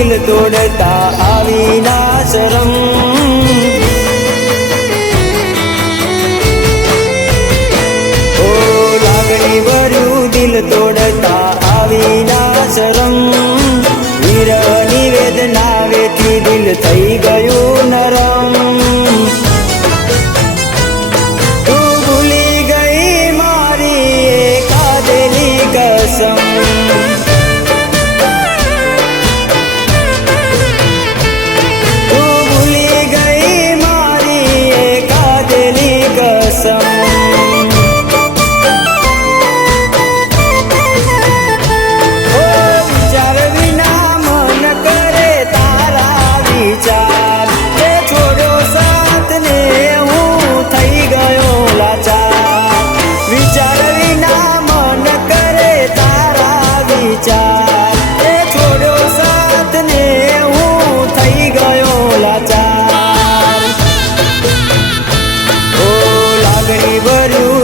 દિલ તોડતા આવી ના શરમ। ઓ લાગણી ભર્યું દિલ તોડતા આવી ના શરમ। વીરની વેદના વેઠી દિલ થઈ ગયું નરમ। તું ભૂલી ગઈ મારી ખાધેલી કસમ। તું ભૂલી ગઈ મારી ખાધેલી કસમ।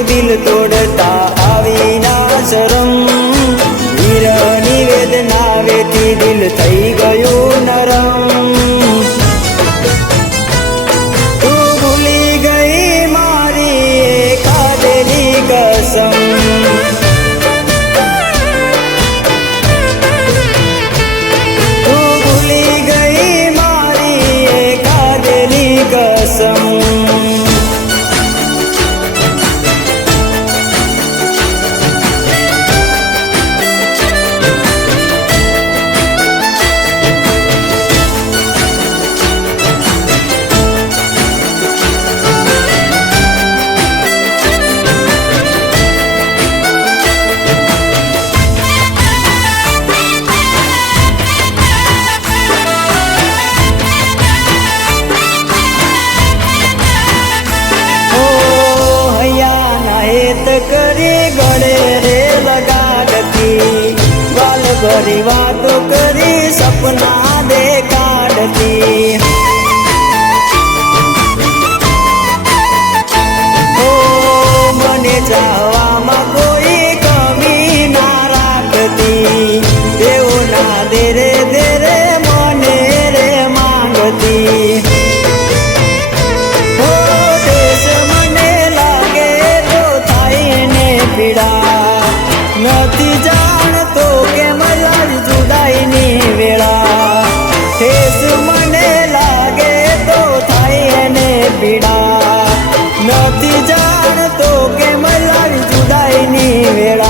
દિલ તોડતા આવી ના શરમ। વીરની વેદના વેઠી દિલ થઈ ગયું નરમ। તું ભૂલી ગઈ મારી ખાધેલી કસમ। તું ભૂલી ગઈ મારી ખાધેલી કસમ। કરી ગળે રે લગાડતી વાલ ભરી વાતો કરી સપના દેખાડતી। ઓ મને ચાહવામાં કોઈ કમી ના રાખતી। એવું ના દેરે દેરે મને રે માંગતી। નથી જાણતો કે મારી જુદાઈની વેળા ઠેસ મને લાગે તો થાય એને પીડા। નથી જાણતો કે મારી જુદાઈની વેળા